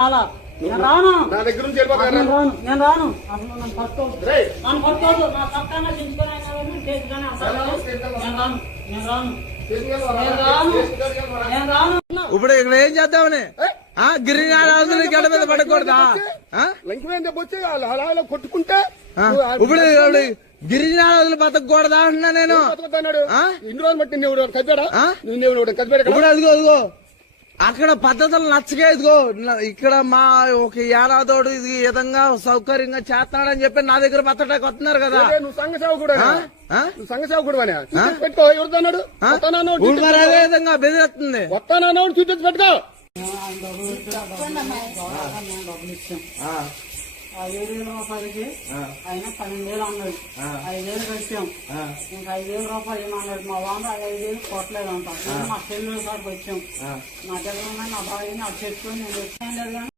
నేను రాను నా దగ్గర నుంచి వెళ్ళిపోతాను. నేను రాను అసలు నన్ను పట్టుకోవద్దు నా పక్కన దించుకొని నేను రాను. ఇప్పుడు ఇక్కడ ఏం చేద్దామని గిరిజన గడ్డ మీద పడకూడదా? లంకిపోయిన చెప్పొచ్చి అలా కొట్టుకుంటే ఇప్పుడు గిరిజనాలు బతకూడదా అంటున్నా నేను. ఇన్ని రోజులు బట్టి నిన్ను కదిపాడా? ఇప్పుడు అదిగో అక్కడ పద్ధతులు నచ్చగా ఇదిగో ఇక్కడ మా ఒక ఏడాదోడు ఇది విధంగా సౌకర్యంగా చేస్తున్నాడని చెప్పి నా దగ్గర బతటానికి వస్తున్నారు కదా. నువ్వు సంఘ సేవకుడు సంఘ సేవకుడు పెట్టుకో. ఎవరుతున్నాడు? అదే విధంగా బెదిరేస్తుంది. వస్తానన్నాడు చూపించి పెట్టుకో. 5,000 రూపాయలకి ఆయన 12,000 అన్నాడు. 5,000 కట్టాం. ఇంకా 5,000 రూపాయలు ఏమన్నాడు మా వాంద 5,000 కొట్టలేదంట. మా చెల్లెలు కాడికి వచ్చాం. నా దగ్గర ఉన్న నా బాగా చెప్పుకొని నేను వచ్చాను.